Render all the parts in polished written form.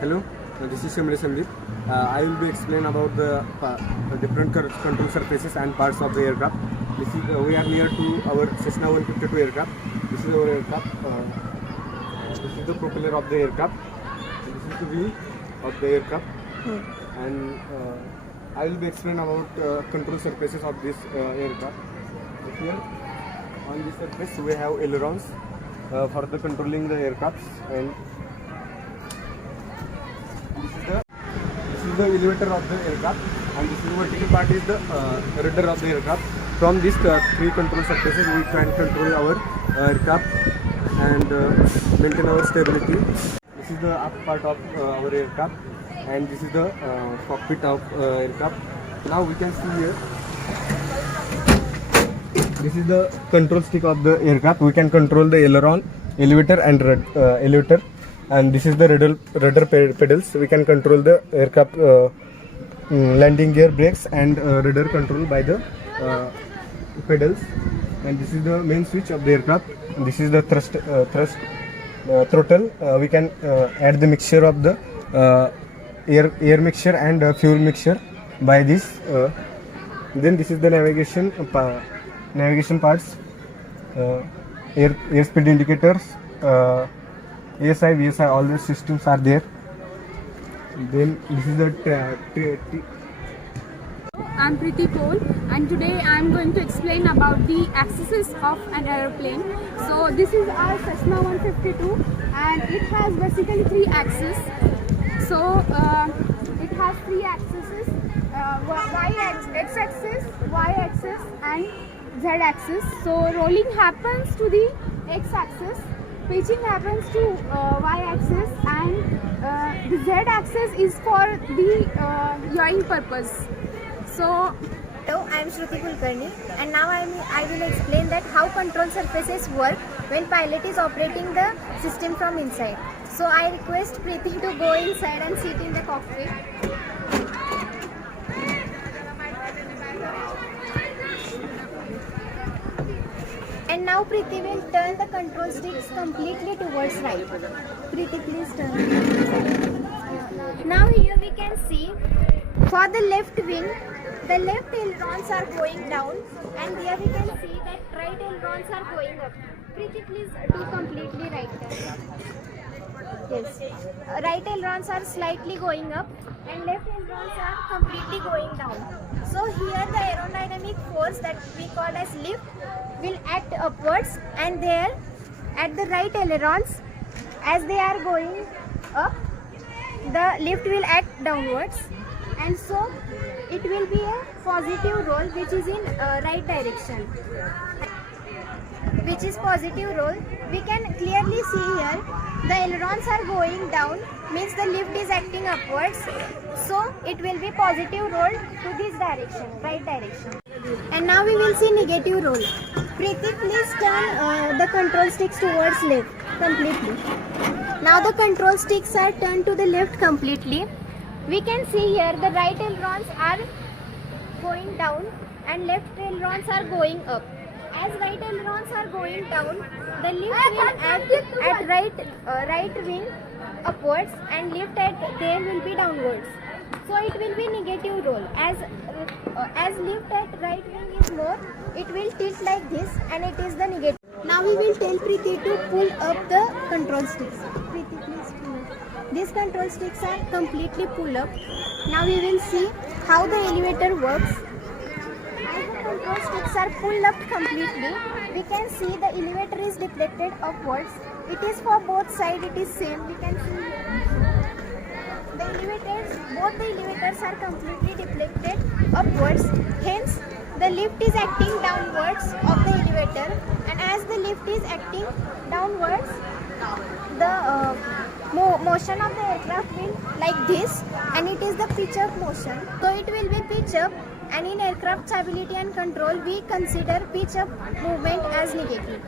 Hello, this is Shimli Sandeep. I will be explain about the different control surfaces and parts of the aircraft. This is we are near to our Cessna 152 aircraft. This is our aircraft. This is the propeller of the aircraft. This is the wing of the aircraft. And I will be explain about control surfaces of this aircraft. Here on this surface we have ailerons for the controlling the aircrafts, and this is the elevator of the aircraft, and this is the vertical part is the rudder of the aircraft. From these three control surfaces we can control our aircraft and maintain our stability. This is the up part of our aircraft, and this is the cockpit of aircraft. Now we can see here, this is the control stick of the aircraft. We can control the aileron, elevator and elevator, and this is the rudder pedals. We can control the aircraft landing gear, brakes, and rudder control by the pedals. And this is the main switch of the aircraft. This is the throttle. We can add the mixture of the air mixture and fuel mixture by this. Then this is the navigation parts, airspeed indicators, ASI, VSI, all the systems are there. Then this is the I'm Preeti Pol, and today I'm going to explain about the axes of an aeroplane. So this is our Cessna 152, and it has basically three axes. So it has three axes: x-axis, y-axis, and z-axis. So rolling happens to the x-axis, pitching happens to y-axis, and the z-axis is for the yawing purpose. So hello, I am Shruti Kulkarni, and now I will explain that how control surfaces work when pilot is operating the system from inside. So I request Preeti to go inside and sit in the cockpit. And now Preeti will turn the control sticks completely towards right. Preeti, please turn. Now here we can see, for the left wing, the left ailerons are going down, and here we can see that right ailerons are going up. Preeti, please do completely right turn. Yes. Right ailerons are slightly going up, and left ailerons are completely going down. So here the aerodynamic force that we call as lift will act upwards, and there at the right ailerons, as they are going up, the lift will act downwards, and so it will be a positive roll which is in right direction, which is positive roll. We can clearly see here the ailerons are going down, means the lift is acting upwards, so it will be positive roll to this direction, right direction. And now we will see negative roll. Preeti, please turn the control sticks towards left completely. Now the control sticks are turned to the left completely. We can see here the right ailerons are going down and left ailerons are going up. As right ailerons are going down, the lift will act at right wing upwards, and lift at there will be downwards. So it will be negative roll. As lift at right wing is more, it will tilt like this, and it is the negative. Now we will tell Preeti to pull up the control sticks. Preeti, please pull up. These control sticks are completely pulled up. Now we will see how the elevator works. As the control sticks are pulled up completely, we can see the elevator is deflected upwards. It is for both sides, it is same. We can see both the elevators are completely deflected upwards. Hence, the lift is acting downwards of the elevator, and as the lift is acting downwards, the motion of the aircraft will like this, and it is the pitch up motion. So it will be pitch up, and in aircraft stability and control we consider pitch up movement as negative.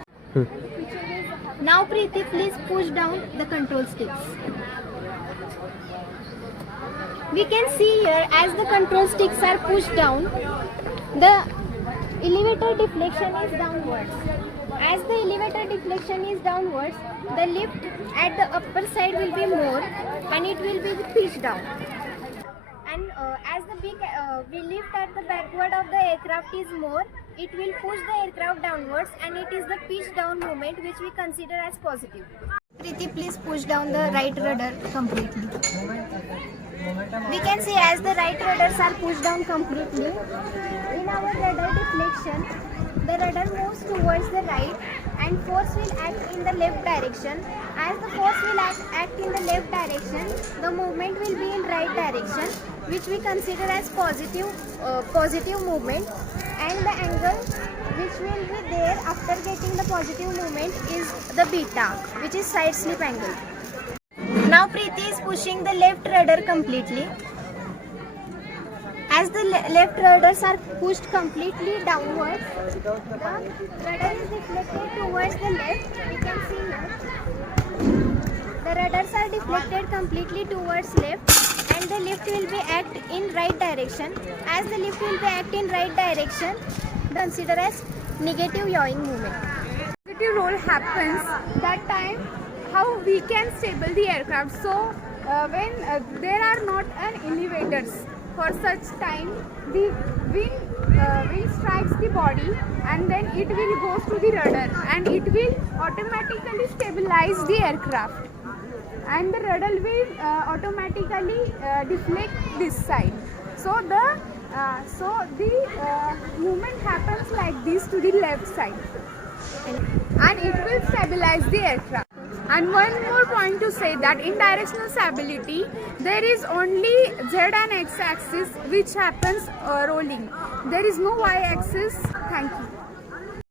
Now Preeti, please push down the control sticks. We can see here, as the control sticks are pushed down, the elevator deflection is downwards. As the elevator deflection is downwards, the lift at the upper side will be more and it will be pitched down. And as the we lift at the backward of the aircraft is more, it will push the aircraft downwards and it is the pitch down movement which we consider as positive. Preeti, please push down the right rudder completely. We can see as the right rudders are pushed down completely, in our rudder deflection, the rudder moves towards the right and force will act in the left direction. As the force will act in the left direction, the movement will be in right direction, which we consider as positive movement, and the angle which will be there after getting the positive movement is the beta, which is side slip angle. Now Preeti is pushing the left rudder completely. As the left rudders are pushed completely downwards, the rudder is deflected towards the left. We can see here. The rudders are deflected completely towards left and the lift will be act in right direction. As the lift will be act in right direction, consider as negative yawing movement. Positive roll happens that time how we can stable the aircraft. So when there are not an elevators, for such time the wind strikes the body and then it will go to the rudder and it will automatically stabilize the aircraft and the rudder will automatically deflect this side. So the movement happens like this to the left side and it will stabilize the aircraft. And one more point to say that in directional stability there is only Z and X axis which happens rolling. There is no Y axis. Thank you.